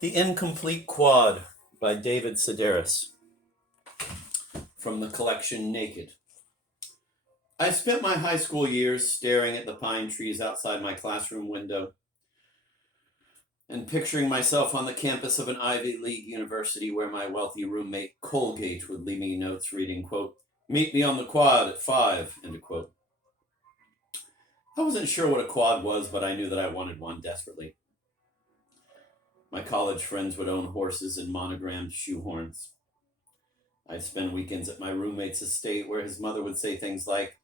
The Incomplete Quad by David Sedaris from the collection Naked. I spent my high school years staring at the pine trees outside my classroom window and picturing myself on the campus of an Ivy League university where my wealthy roommate Colgate would leave me notes reading, quote, "Meet me on the quad at 5," end quote. I wasn't sure what a quad was, but I knew that I wanted one desperately. My college friends would own horses and monogrammed shoehorns. I'd spend weekends at my roommate's estate where his mother would say things like,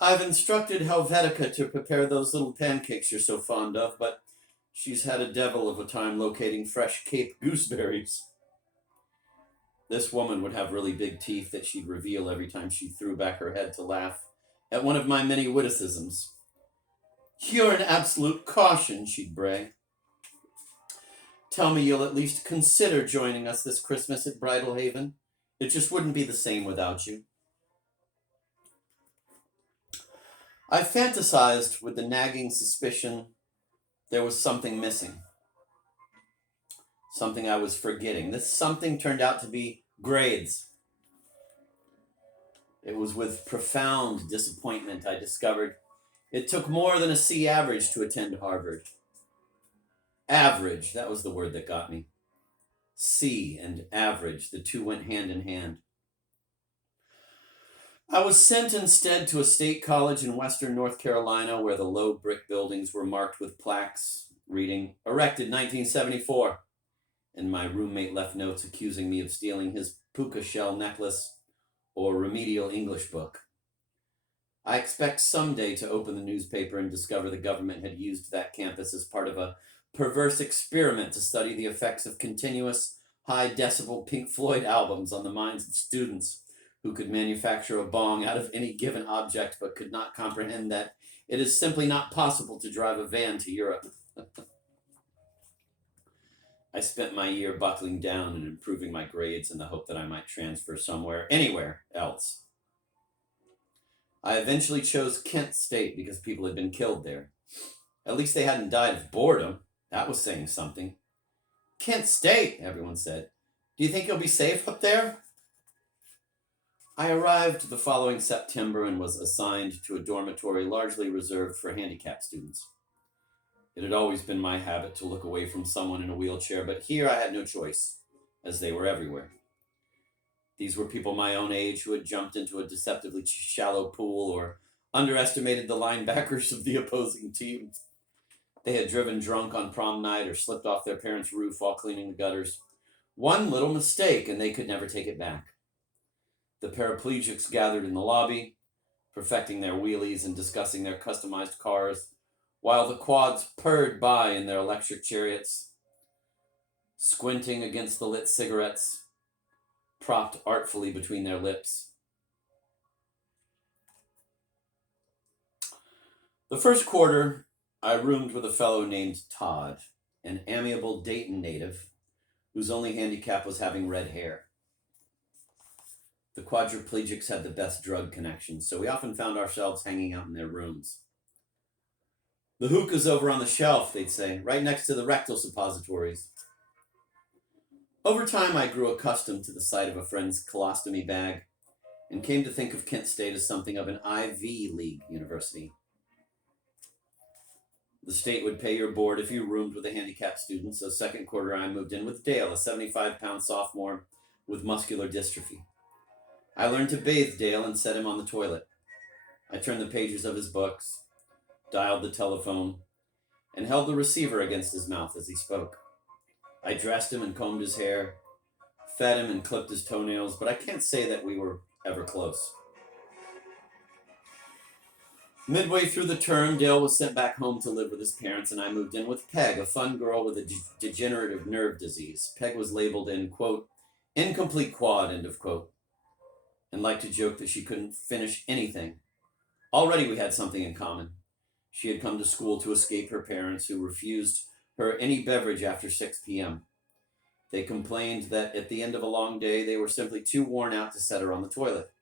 "I've instructed Helvetica to prepare those little pancakes you're so fond of, but she's had a devil of a time locating fresh Cape gooseberries." This woman would have really big teeth that she'd reveal every time she threw back her head to laugh at one of my many witticisms. "You're an absolute caution," she'd bray. "Tell me you'll at least consider joining us this Christmas at Bridal Haven. It just wouldn't be the same without you." I fantasized with the nagging suspicion there was something missing, something I was forgetting. This something turned out to be grades. It was with profound disappointment I discovered it took more than a C average to attend Harvard. Average, that was the word that got me. C and average, the two went hand in hand. I was sent instead to a state college in western North Carolina where the low brick buildings were marked with plaques reading, "Erected 1974," and my roommate left notes accusing me of stealing his puka shell necklace or remedial English book. I expect someday to open the newspaper and discover the government had used that campus as part of a perverse experiment to study the effects of continuous high decibel Pink Floyd albums on the minds of students who could manufacture a bong out of any given object but could not comprehend that it is simply not possible to drive a van to Europe. I spent my year buckling down and improving my grades in the hope that I might transfer anywhere else. I eventually chose Kent State because people had been killed there. At least they hadn't died of boredom. That was saying something. "Kent State," everyone said. "Do you think you'll be safe up there?" I arrived the following September and was assigned to a dormitory largely reserved for handicapped students. It had always been my habit to look away from someone in a wheelchair, but here I had no choice, as they were everywhere. These were people my own age who had jumped into a deceptively shallow pool or underestimated the linebackers of the opposing team. They had driven drunk on prom night or slipped off their parents' roof while cleaning the gutters. One little mistake and they could never take it back. The paraplegics gathered in the lobby, perfecting their wheelies and discussing their customized cars, while the quads purred by in their electric chariots, squinting against the lit cigarettes, propped artfully between their lips. The first quarter, I roomed with a fellow named Todd, an amiable Dayton native whose only handicap was having red hair. The quadriplegics had the best drug connections, so we often found ourselves hanging out in their rooms. "The hookah's over on the shelf," they'd say, "right next to the rectal suppositories." Over time, I grew accustomed to the sight of a friend's colostomy bag and came to think of Kent State as something of an Ivy League university. The state would pay your board if you roomed with a handicapped student, so second quarter I moved in with Dale, a 75-pound sophomore with muscular dystrophy. I learned to bathe Dale and set him on the toilet. I turned the pages of his books, dialed the telephone, and held the receiver against his mouth as he spoke. I dressed him and combed his hair, fed him and clipped his toenails, but I can't say that we were ever close. Midway through the term, Dale was sent back home to live with his parents, and I moved in with Peg, a fun girl with a degenerative nerve disease. Peg was labeled in, quote, "incomplete quad," end of quote, and liked to joke that she couldn't finish anything. Already we had something in common. She had come to school to escape her parents, who refused her any beverage after 6 p.m. They complained that at the end of a long day, they were simply too worn out to set her on the toilet.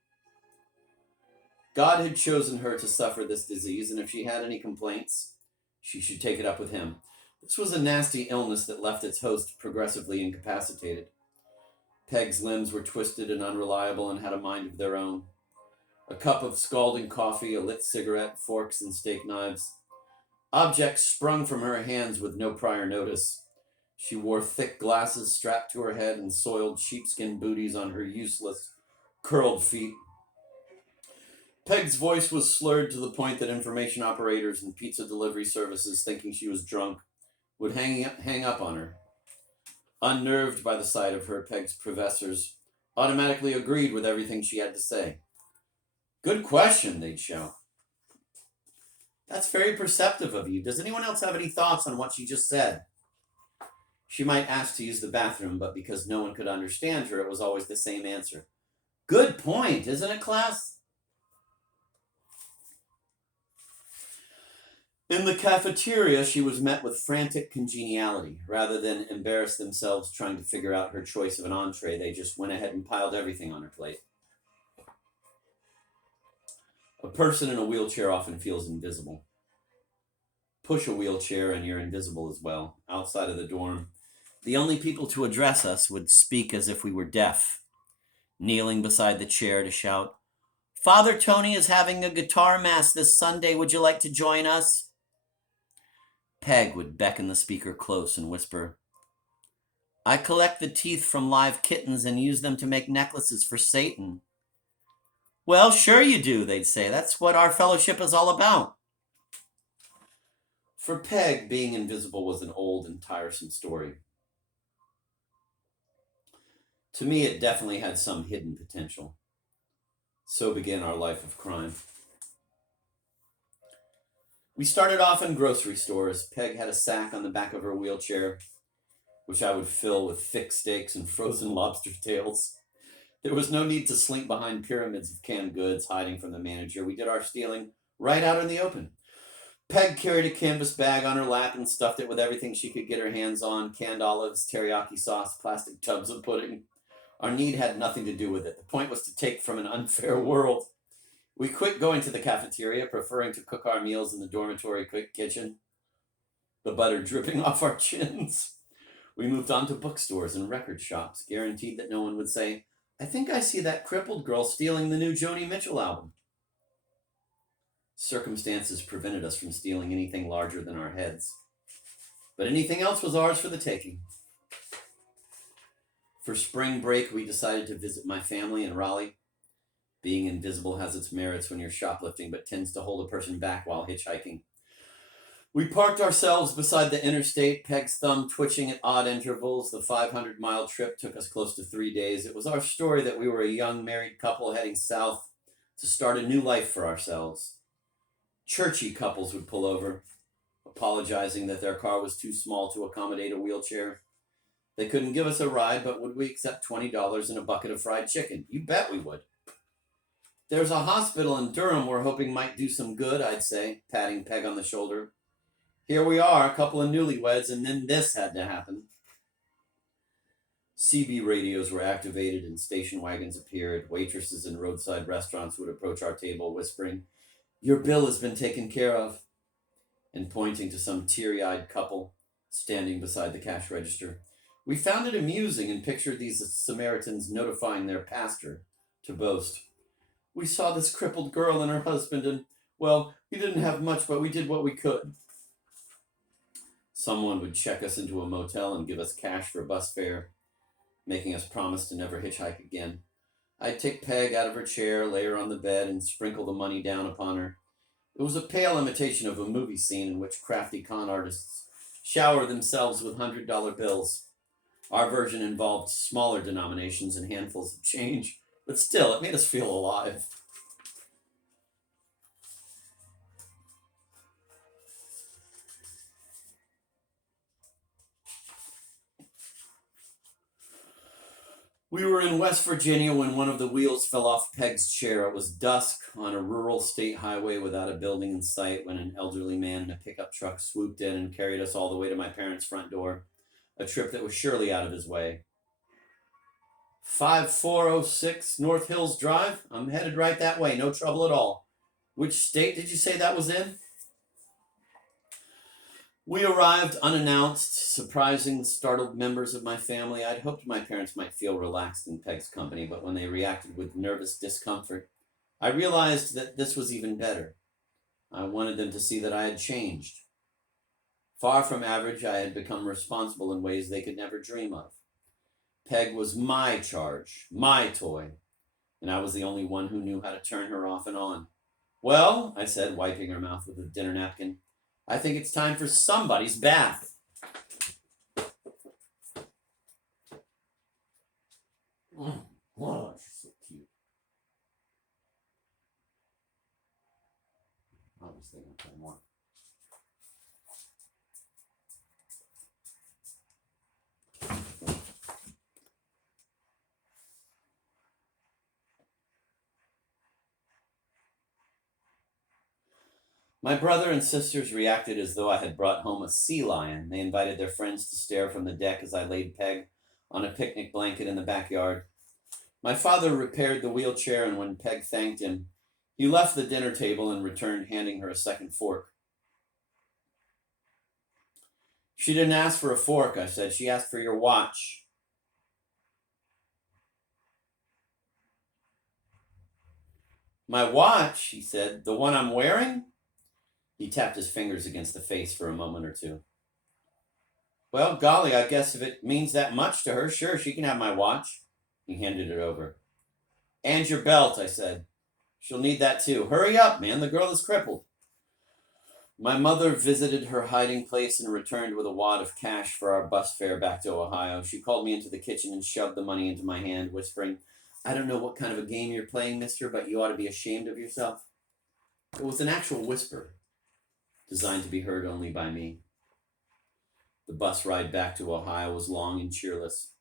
God had chosen her to suffer this disease, and if she had any complaints, she should take it up with him. This was a nasty illness that left its host progressively incapacitated. Peg's limbs were twisted and unreliable and had a mind of their own. A cup of scalding coffee, a lit cigarette, forks and steak knives. Objects sprung from her hands with no prior notice. She wore thick glasses strapped to her head and soiled sheepskin booties on her useless, curled feet. Peg's voice was slurred to the point that information operators and pizza delivery services, thinking she was drunk, would hang up on her. Unnerved by the sight of her, Peg's professors automatically agreed with everything she had to say. "Good question," they'd shout. "That's very perceptive of you. Does anyone else have any thoughts on what she just said?" She might ask to use the bathroom, but because no one could understand her, it was always the same answer. "Good point, isn't it, class?" In the cafeteria, she was met with frantic congeniality. Rather than embarrass themselves trying to figure out her choice of an entree, they just went ahead and piled everything on her plate. A person in a wheelchair often feels invisible. Push a wheelchair and you're invisible as well. Outside of the dorm, the only people to address us would speak as if we were deaf, kneeling beside the chair to shout, "Father Tony is having a guitar mass this Sunday. Would you like to join us?" Peg would beckon the speaker close and whisper, "I collect the teeth from live kittens and use them to make necklaces for Satan." "Well, sure you do," they'd say. "That's what our fellowship is all about." For Peg, being invisible was an old and tiresome story. To me, it definitely had some hidden potential. So began our life of crime. We started off in grocery stores. Peg had a sack on the back of her wheelchair, which I would fill with thick steaks and frozen lobster tails. There was no need to slink behind pyramids of canned goods, hiding from the manager. We did our stealing right out in the open. Peg carried a canvas bag on her lap and stuffed it with everything she could get her hands on: canned olives, teriyaki sauce, plastic tubs of pudding. Our need had nothing to do with it. The point was to take from an unfair world. We quit going to the cafeteria, preferring to cook our meals in the dormitory kitchen, the butter dripping off our chins. We moved on to bookstores and record shops, guaranteed that no one would say, "I think I see that crippled girl stealing the new Joni Mitchell album." Circumstances prevented us from stealing anything larger than our heads, but anything else was ours for the taking. For spring break, we decided to visit my family in Raleigh. Being invisible has its merits when you're shoplifting, but tends to hold a person back while hitchhiking. We parked ourselves beside the interstate, Peg's thumb twitching at odd intervals. The 500-mile trip took us close to 3 days. It was our story that we were a young married couple heading south to start a new life for ourselves. Churchy couples would pull over, apologizing that their car was too small to accommodate a wheelchair. They couldn't give us a ride, but would we accept $20 and a bucket of fried chicken? You bet we would. "There's a hospital in Durham we're hoping might do some good," I'd say, patting Peg on the shoulder. Here we are, a couple of newlyweds, and then this had to happen. CB radios were activated and station wagons appeared. Waitresses in roadside restaurants would approach our table whispering, "Your bill has been taken care of," and pointing to some teary-eyed couple standing beside the cash register. We found it amusing and pictured these Samaritans notifying their pastor to boast, "We saw this crippled girl and her husband, and, well, we didn't have much, but we did what we could." Someone would check us into a motel and give us cash for bus fare, making us promise to never hitchhike again. I'd take Peg out of her chair, lay her on the bed, and sprinkle the money down upon her. It was a pale imitation of a movie scene in which crafty con artists shower themselves with $100 bills. Our version involved smaller denominations and handfuls of change, but still, it made us feel alive. We were in West Virginia when one of the wheels fell off Peg's chair. It was dusk on a rural state highway without a building in sight when an elderly man in a pickup truck swooped in and carried us all the way to my parents' front door, a trip that was surely out of his way. 5406 North Hills Drive? I'm headed right that way, no trouble at all. Which state did you say that was in? We arrived unannounced, surprising the startled members of my family. I'd hoped my parents might feel relaxed in Peg's company, but when they reacted with nervous discomfort, I realized that this was even better. I wanted them to see that I had changed. Far from average, I had become responsible in ways they could never dream of. Peg was my charge, my toy, and I was the only one who knew how to turn her off and on. Well, I said, wiping her mouth with a dinner napkin, I think it's time for somebody's bath. Oh, she's so cute. Obviously, I'm going to play more. My brother and sisters reacted as though I had brought home a sea lion. They invited their friends to stare from the deck as I laid Peg on a picnic blanket in the backyard. My father repaired the wheelchair, and when Peg thanked him, he left the dinner table and returned, handing her a second fork. She didn't ask for a fork, I said. She asked for your watch. My watch, he said. The one I'm wearing? He tapped his fingers against the face for a moment or two. Well, golly, I guess if it means that much to her, sure, she can have my watch. He handed it over. And your belt, I said. She'll need that too. Hurry up, man, the girl is crippled. My mother visited her hiding place and returned with a wad of cash for our bus fare back to Ohio. She called me into the kitchen and shoved the money into my hand, whispering, I don't know what kind of a game you're playing, mister, but you ought to be ashamed of yourself. It was an actual whisper, designed to be heard only by me. The bus ride back to Ohio was long and cheerless.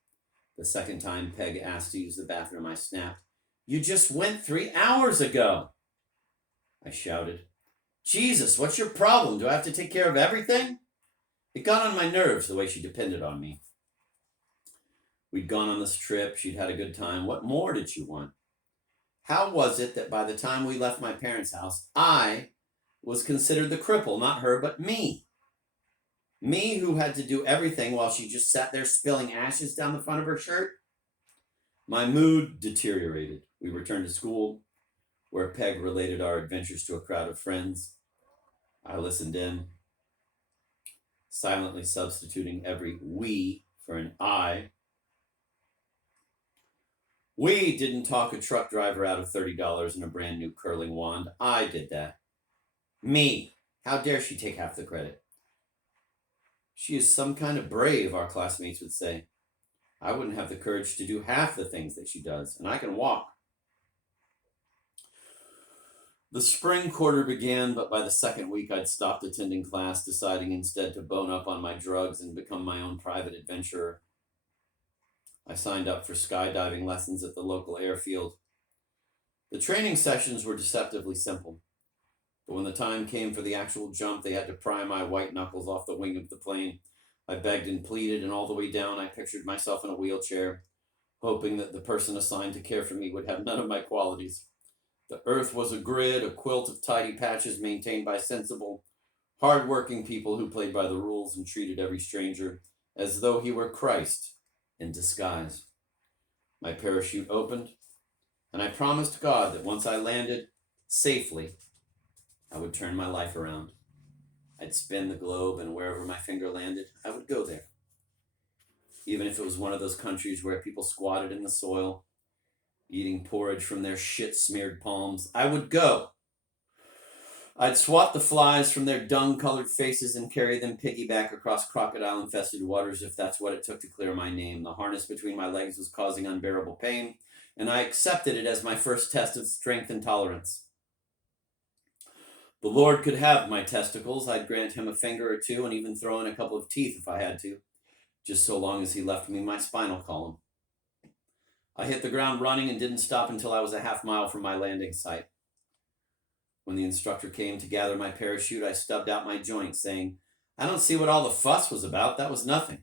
The second time Peg asked to use the bathroom, I snapped, You just went 3 hours ago. I shouted, Jesus, what's your problem? Do I have to take care of everything? It got on my nerves the way she depended on me. We'd gone on this trip. She'd had a good time. What more did she want? How was it that by the time we left my parents' house, I was considered the cripple, not her, but me? Me who had to do everything while she just sat there spilling ashes down the front of her shirt? My mood deteriorated. We returned to school, where Peg related our adventures to a crowd of friends. I listened in, silently substituting every we for an I. We didn't talk a truck driver out of $30 and a brand new curling wand. I did that. Me. How dare she take half the credit? She is some kind of brave, our classmates would say. I wouldn't have the courage to do half the things that she does, and I can walk. The spring quarter began, but by the second week I'd stopped attending class, deciding instead to bone up on my drugs and become my own private adventurer. I signed up for skydiving lessons at the local airfield. The training sessions were deceptively simple, but when the time came for the actual jump, they had to pry my white knuckles off the wing of the plane. I begged and pleaded, and all the way down I pictured myself in a wheelchair, hoping that the person assigned to care for me would have none of my qualities. The earth was a grid, a quilt of tidy patches maintained by sensible, hard-working people who played by the rules and treated every stranger as though he were Christ in disguise. My parachute opened, and I promised God that once I landed safely, I would turn my life around. I'd spin the globe, and wherever my finger landed, I would go there. Even if it was one of those countries where people squatted in the soil, eating porridge from their shit-smeared palms, I would go. I'd swat the flies from their dung-colored faces and carry them piggyback across crocodile-infested waters if that's what it took to clear my name. The harness between my legs was causing unbearable pain, and I accepted it as my first test of strength and tolerance. The Lord could have my testicles. I'd grant him a finger or two and even throw in a couple of teeth if I had to, just so long as he left me my spinal column. I hit the ground running and didn't stop until I was a half mile from my landing site. When the instructor came to gather my parachute, I stubbed out my joint, saying, I don't see what all the fuss was about. That was nothing.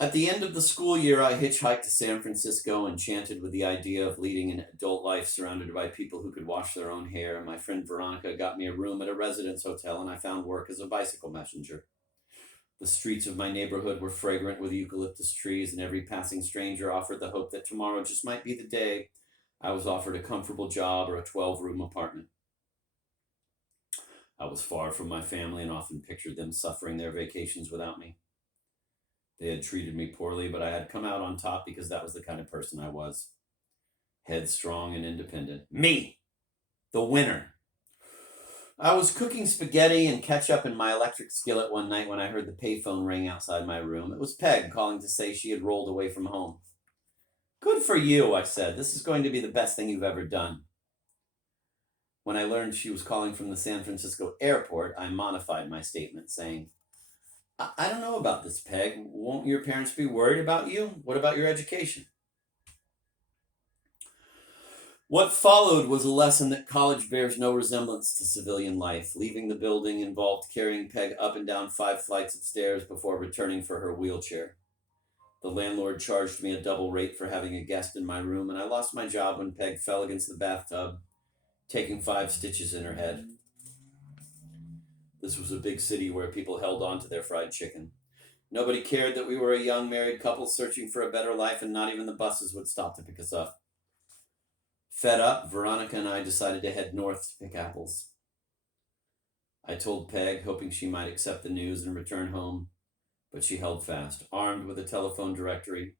At the end of the school year, I hitchhiked to San Francisco, enchanted with the idea of leading an adult life surrounded by people who could wash their own hair. My friend Veronica got me a room at a residence hotel, and I found work as a bicycle messenger. The streets of my neighborhood were fragrant with eucalyptus trees, and every passing stranger offered the hope that tomorrow just might be the day I was offered a comfortable job or a 12-room apartment. I was far from my family and often pictured them suffering their vacations without me. They had treated me poorly, but I had come out on top because that was the kind of person I was. Headstrong and independent. Me! The winner! I was cooking spaghetti and ketchup in my electric skillet one night when I heard the payphone ring outside my room. It was Peg calling to say she had rolled away from home. Good for you, I said. This is going to be the best thing you've ever done. When I learned she was calling from the San Francisco airport, I modified my statement, saying, I don't know about this, Peg. Won't your parents be worried about you? What about your education? What followed was a lesson that college bears no resemblance to civilian life. Leaving the building involved carrying Peg up and down 5 flights of stairs before returning for her wheelchair. The landlord charged me a double rate for having a guest in my room, and I lost my job when Peg fell against the bathtub, taking 5 stitches in her head. This was a big city where people held on to their fried chicken. Nobody cared that we were a young married couple searching for a better life, and not even the buses would stop to pick us up. Fed up, Veronica and I decided to head north to pick apples. I told Peg, hoping she might accept the news and return home, but she held fast. Armed with a telephone directory,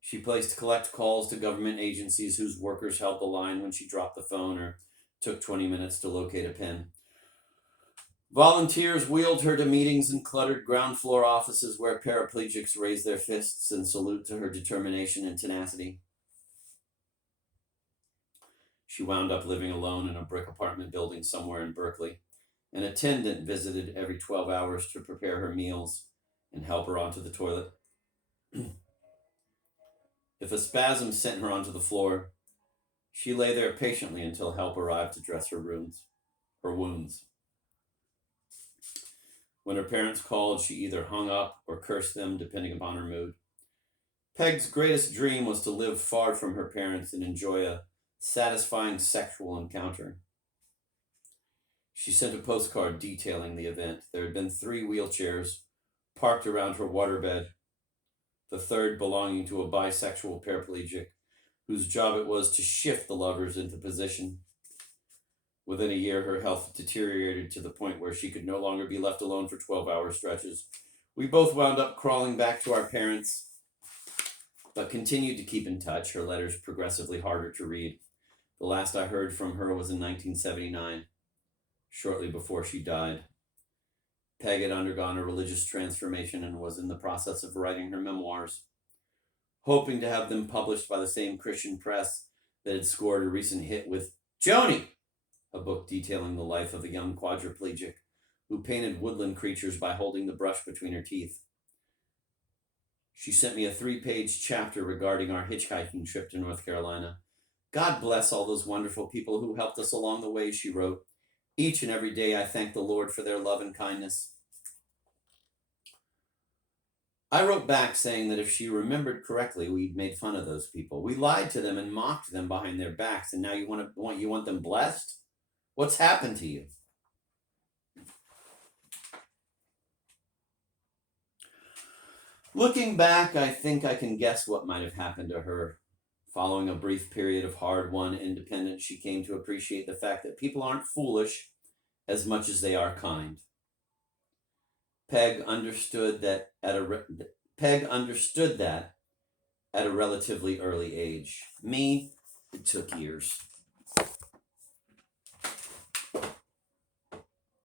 she placed collect calls to government agencies whose workers held the line when she dropped the phone or took 20 minutes to locate a pen. Volunteers wheeled her to meetings in cluttered ground floor offices where paraplegics raised their fists in salute to her determination and tenacity. She wound up living alone in a brick apartment building somewhere in Berkeley. An attendant visited every 12 hours to prepare her meals and help her onto the toilet. If a spasm sent her onto the floor, she lay there patiently until help arrived to dress her wounds. When her parents called, she either hung up or cursed them, depending upon her mood. Peg's greatest dream was to live far from her parents and enjoy a satisfying sexual encounter. She sent a postcard detailing the event. There had been 3 wheelchairs parked around her waterbed, the third belonging to a bisexual paraplegic whose job it was to shift the lovers into position. Within a year, her health deteriorated to the point where she could no longer be left alone for 12-hour stretches. We both wound up crawling back to our parents, but continued to keep in touch, her letters progressively harder to read. The last I heard from her was in 1979, shortly before she died. Peg had undergone a religious transformation and was in the process of writing her memoirs, hoping to have them published by the same Christian press that had scored a recent hit with Joni, a book detailing the life of a young quadriplegic who painted woodland creatures by holding the brush between her teeth. She sent me a 3-page chapter regarding our hitchhiking trip to North Carolina. God bless all those wonderful people who helped us along the way, she wrote. Each and every day I thank the Lord for their love and kindness. I wrote back saying that if she remembered correctly, we'd made fun of those people. We lied to them and mocked them behind their backs, and now you want them blessed? What's happened to you? Looking back, I think I can guess what might have happened to her. Following a brief period of hard-won independence, she came to appreciate the fact that people aren't foolish as much as they are kind. Peg understood that at a relatively early age. Me, it took years.